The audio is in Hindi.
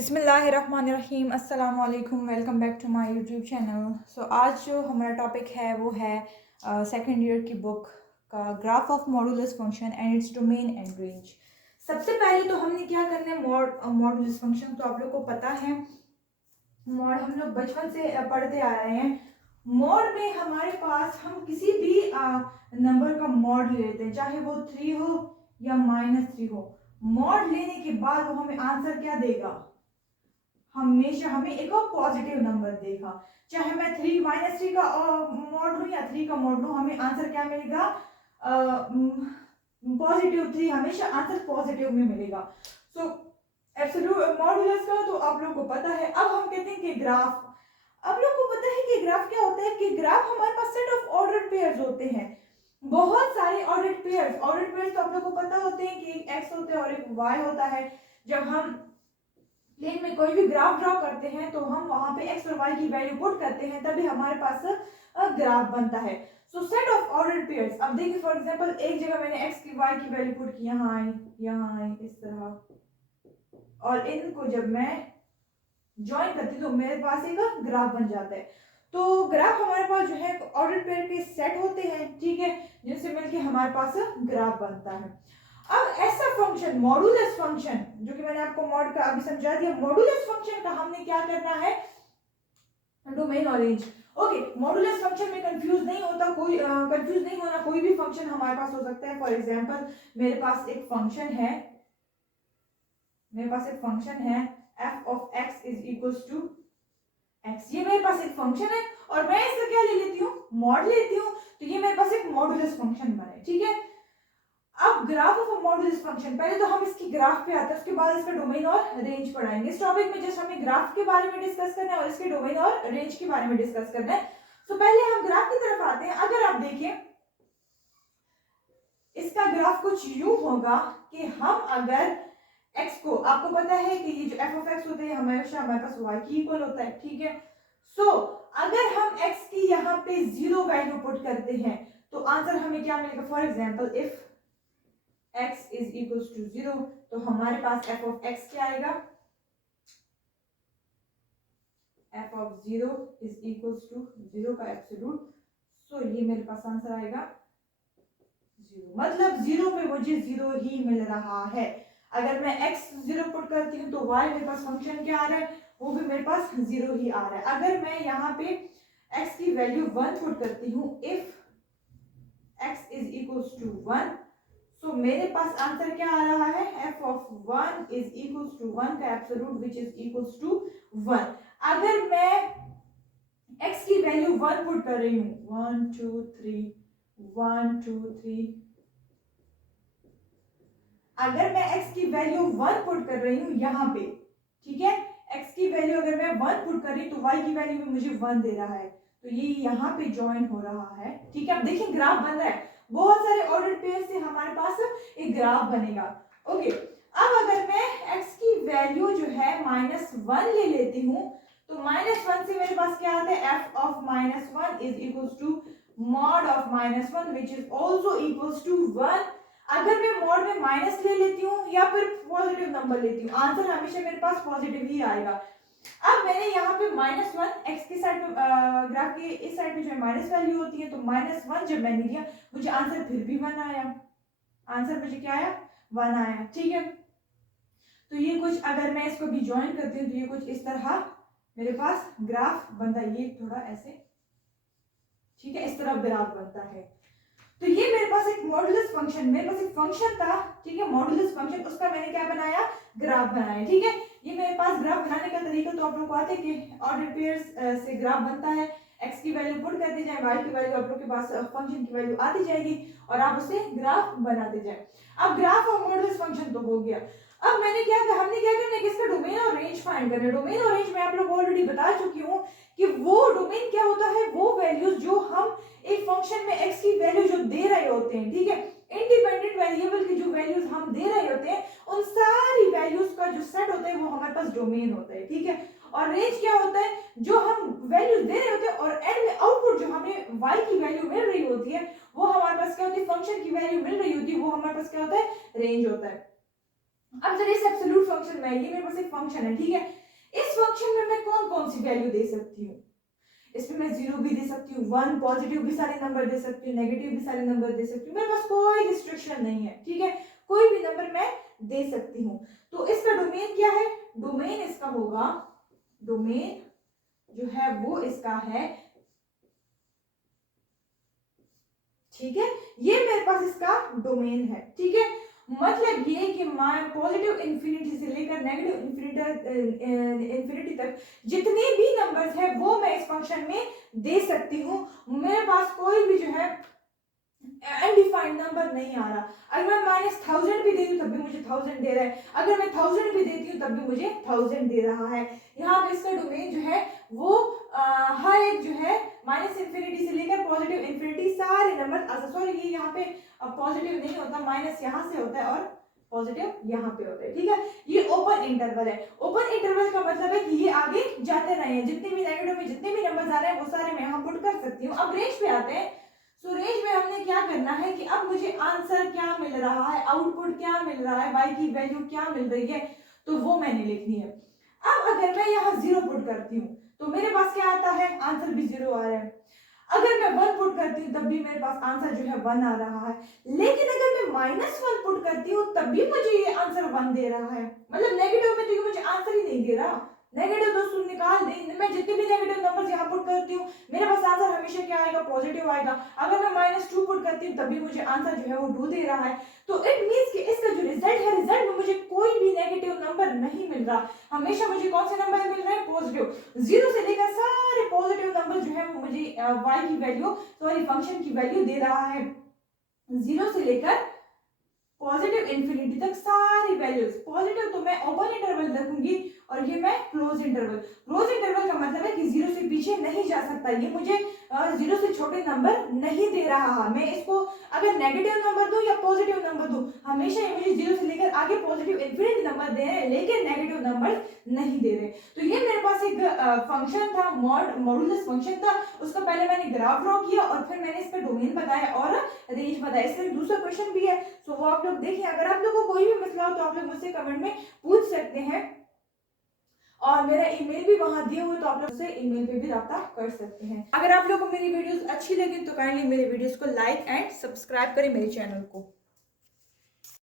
बिस्मिल्लाहिर्रहमानिर्रहीम अस्सलाम वालेकुम, welcome back to my YouTube channel. So आज जो हमारा टॉपिक है वो है सेकेंड ईयर की बुक का graph of modulus function and its domain and range. सबसे पहले तो हमने क्या करना है, मॉडुलस फंक्शन तो आप लोग को पता है, मॉड हम लोग बचपन से पढ़ते आ रहे हैं। मॉड में हमारे पास हम किसी भी नंबर का मॉड ले लेते हैं, चाहे वो 3 हो या -3 हो। मॉड लेने के बाद वो हमें आंसर क्या देगा, हमेशा हमें एक पॉजिटिव नंबर देगा। चाहे मैं 3 - 3 का मॉड लूं या 3 का मॉड लूं, हमें आंसर क्या मिलेगा, +3। हमेशा आंसर पॉजिटिव में मिलेगा। सो एब्सोल्यूट मॉडुलस का तो आप लोग को पता है। अब हम कहते हैं कि ग्राफ, आप लोग को पता है कि ग्राफ क्या होता है, कि ग्राफ हमारे पास सेट ऑफ ऑर्डर्ड पेयर्स होते हैं, बहुत सारे ऑर्डर्ड पेयर्स तो आप लोग को पता होते हैं कि एक एक्स होता है और एक वाई होता है। जब हम प्लेन में कोई भी ग्राफ ड्रॉ करते हैं तो हम वहां पे एक्स और वाई की वैल्यू पुट करते हैं, तभी हमारे पास ग्राफ बनता है। सो सेट ऑफ ऑर्डर्ड पेयर्स, अब देखिए फॉर एग्जांपल एक जगह मैंने एक्स की वाई की वैल्यू पुट की, यहाँ आई इस तरह, और इनको जब मैं ज्वाइन करती हूँ तो मेरे पास एक ग्राफ बन जाता है। तो ग्राफ हमारे पास जो है ऑर्डर्ड पेयर के सेट होते हैं, ठीक है, जिनसे मिलके हमारे पास ग्राफ बनता है। अब ऐसा फंक्शन मॉडुलस फंक्शन, जो कि मैंने आपको मॉड का अभी समझा दिया, मॉडुलस फंक्शन का हमने क्या करना है, डोमेन और रेंज। ओके, मॉडुलस फंक्शन में कंफ्यूज नहीं होता कोई, कंफ्यूज नहीं होना, कोई भी फंक्शन हमारे पास हो सकता है। फॉर एग्जांपल मेरे पास एक फंक्शन है, f of x is equals to x। ये मेरे पास एक फंक्शन है और मैं इसका क्या ले लेती हूँ, मॉड लेती हूँ, तो ये मेरे पास एक मॉडुलस फंक्शन बने, ठीक है। अब graph of a modulus function, पहले तो हम इसकी ग्राफ पे आते हैं, उसके बाद इसका डोमेन और रेंज पढ़ाएंगे। इस टॉपिक में जस्ट हमें ग्राफ के बारे में डिस्कस करना है और इसके डोमेन और रेंज के बारे में डिस्कस करना है। तो पहले हम ग्राफ की तरफ आते हैं। अगर आप देखें इसका ग्राफ कुछ यूं होगा कि हम अगर x को, आपको पता है कि ये जो f ऑफ x होता है हमेशा हमारे पास y की इक्वल होता है, ठीक है। सो अगर हम x की यहाँ पे 0 वैल्यू पुट करते हैं तो आंसर हमें क्या मिलेगा। For example if x is equals to 0, तो हमारे पास f ऑफ x क्या आएगा, f of 0 is equals to 0 का एब्सोल्यूट। सो ये मेरे पास आंसर आएगा 0, मतलब 0 पे मुझे 0 ही मिल रहा है। अगर मैं x 0 पुट करती हूँ तो y मेरे पास फंक्शन क्या आ रहा है, वो भी मेरे पास 0 ही आ रहा है। अगर मैं यहाँ पे x की वैल्यू 1 पुट करती हूँ, if x is equals to 1, so मेरे पास आंसर क्या आ रहा है, f of 1 is equals to 1 का absolute which is equals to 1। अगर मैं x की वैल्यू 1 पुट कर रही हूँ, 1 2 3 1 2 3, अगर मैं x की वैल्यू 1 पुट कर रही हूँ यहाँ पे, ठीक है, x की वैल्यू अगर मैं 1 पुट कर रही हूँ तो y की वैल्यू भी मुझे 1 दे रहा है, तो ये यहाँ पे ज्वाइन हो रहा है, ठीक है। अब देखिए ग्राफ बन रहा है, बहुत सारे ऑर्डर पेयर से हमारे पास एक ग्राफ बनेगा। ओके, अब अगर मैं x की वैल्यू जो है -1 ले लेती हूँ तो -1 से मेरे पास क्या आता है, f of -1 is equals to mod of -1 which is also equals to 1। अगर मैं मॉड में माइनस ले लेती हूँ या फिर पॉजिटिव नंबर लेती हूँ, आंसर हमेशा मेरे पास पॉजिटिव ही आएगा। अब मैंने यहाँ पे -1 x की साइड में, ग्राफ के इस साइड में जो माइनस वैल्यू होती है, तो -1 जब मैंने लिया मुझे आंसर फिर भी 1 आया, आंसर मुझे क्या आया, 1 आया, ठीक है। तो ये कुछ, अगर मैं इसको भी ज्वाइन करती हूँ तो ये कुछ इस तरह मेरे पास ग्राफ बनता है, ये थोड़ा ऐसे, ठीक है, इस तरह ग्राफ बनता है। तो ये मेरे पास एक मॉडुलस फंक्शन, मेरे पास एक फंक्शन था, ठीक है, मॉडुलस फंक्शन, उसका मैंने क्या बनाया, ग्राफ बनाया, ठीक है। ये मेरे पास ग्राफ बनाने का तरीका तो आप लोग को आता है कि ऑर्डर पेयर्स से ग्राफ बनता है, x की वैल्यू पुट करते जाए, y की वैल्यू आप लोग के पास फंक्शन की वैल्यू आती जाएगी और आप उससे ग्राफ बनाते जाए। अब ग्राफ और मॉडुलस फंक्शन तो हो गया। अब हमने क्या करना है कि इसका डोमेन और रेंज फाइंड करना है। डोमेन और रेंज मैं आप लोग ऑलरेडी बता चुकी हूँ कि वो डोमेन क्या होता है, वो वैल्यूज जो हम एक फंक्शन में x की वैल्यू जो दे रहे होते हैं, ठीक है, इंडिपेंडेंट वेरिएबल की जो वैल्यूज हम दे रहे होते हैं, उन सारी वैल्यूज का जो सेट होता है वो हमारे पास डोमेन होता है, ठीक है। और रेंज क्या होता है, जो हम वैल्यूज दे रहे होते हैं और एंड में आउटपुट जो हमें y की वैल्यू मिल रही होती है, वो हमारे पास क्या होती है, फंक्शन की वैल्यू मिल रही होती है, वो हमारे पास क्या होता है, रेंज होता है। अब जरा इस एब्सोल्यूट फंक्शन में, ये मेरे पास एक फंक्शन है, ठीक है, इस फंक्शन में मैं कौन कौन सी वैल्यू दे सकती हूँ? इसमें मैं 0 भी दे सकती हूँ, 1 पॉजिटिव भी सारे नंबर दे सकती हूँ, नेगेटिव भी सारे नंबर दे सकती हूँ, मेरे पास कोई रिस्ट्रिक्शन नहीं है, ठीक है, कोई भी नंबर मैं दे सकती हूँ। तो इसका डोमेन क्या है? डोमेन इसका होगा, डोमेन जो है वो इसका है, ठीक है, ये मेरे पास इसका डोमेन है, ठीक है। मतलब ये कि मैं पॉजिटिव इंफिनिटी से लेकर नेगेटिव इंफिनिटी तक जितने भी नंबर्स है वो मैं इस फंक्शन में दे सकती हूँ। मेरे पास कोई भी जो है अनडिफाइंड नंबर नहीं आ रहा। अगर मैं -1000 भी देती हूँ तब भी मुझे 1000 दे रहा है, अगर मैं 1000 भी देती हूँ तब भी मुझे 1000 दे रहा है। यहाँ पे इसका डोमेन जो है वो हर एक जो है -इंफिनिटी से लेकर पॉजिटिव इंफिनिटी सारे नंबर, सॉरी ये यहाँ पे पॉजिटिव नहीं होता, माइनस यहाँ से होता है और पॉजिटिव यहाँ पे होता है, ठीक है। ये ओपन इंटरवल है। ओपन इंटरवल का मतलब है कि ये आगे जाते रहे हैं, जितने भी नेगेटिव में जितने भी नंबर आ रहे हैं वो सारे मैं यहाँ पुट कर सकती हूँ। अब रेंज पे आते हैं। सो रेंज में हमने क्या करना है कि अब मुझे आंसर क्या मिल रहा है, आउटपुट क्या मिल रहा है, y की वैल्यू क्या मिल रही है, तो वो मैंने लिखनी है। अब अगर मैं यहाँ 0 पुट करती हूँ तो मेरे पास क्या आता है? आंसर भी 0 आ रहा है। अगर मैं 1 पुट करती हूँ तब भी मेरे पास आंसर जो है 1 आ रहा है। लेकिन अगर मैं -1 पुट करती हूँ तब भी मुझे ये आंसर 1 दे रहा है। मतलब नेगेटिव में तो ये मुझे आंसर ही नहीं दे रहा। नेगेटिव दोस्तों निकाल दे, मैं जितने भी नेगेटिव नंबर्स यहाँ पुट करती हूँ मेरे पास आंसर हमेशा क्या आएगा? पॉजिटिव आएगा। अगर मैं -2 पुट करती हूँ तब भी मुझे आंसर जो है वो 2 दे रहा है। तो इट मींस कि इसका जो रिजल्ट है, रिजल्ट में मुझे कोई भी नेगेटिव नंबर नहीं मिल रहा, हमेशा मुझे कौन से नंबर मिल रहे हैं? पॉजिटिव। 0 से लेकर सारे पॉजिटिव नंबर जो है वो मुझे y की वैल्यू, सॉरी फंक्शन की वैल्यू दे रहा है। 0 से लेकर पॉजिटिव इंफिनिटी तक सारी वैल्यूज। पॉजिटिव तो मैं ओपन इंटरवल रखूंगी और ये मैं क्लोज इंटरवल। क्लोज इंटरवल का मतलब है कि 0 से पीछे नहीं जा सकता, ये मुझे 0 से छोटे नंबर नहीं दे रहा। मैं इसको अगर नेगेटिव नंबर दूं या पॉजिटिव नंबर दूं, हमेशा ये मुझे 0 से लेकर आगे पॉजिटिव इंफिनिटी नंबर दे रहे हैं, लेकिन नेगेटिव नंबर नहीं दे रहे। तो ये मेरे पास एक फंक्शन था, मॉडुलस फंक्शन था। उसका पहले मैंने ग्राफ ड्रॉ किया और फिर मैंने इस पर डोमेन बताया और रेंज बताया। इसमें दूसरा क्वेश्चन भी है, तो वो आप लोग देखिए। अगर आप लोगों को कोई भी मसला हो तो आप लोग मुझसे कमेंट में पूछ सकते हैं और मेरा ईमेल भी वहां दिए हुए, तो आप लोग मुझसे ईमेल पे भी रब्ता कर सकते हैं। अगर आप लोगों को मेरी वीडियोस अच्छी लगी तो काइंडली मेरे वीडियोस को लाइक एंड सब्सक्राइब करें मेरे चैनल को।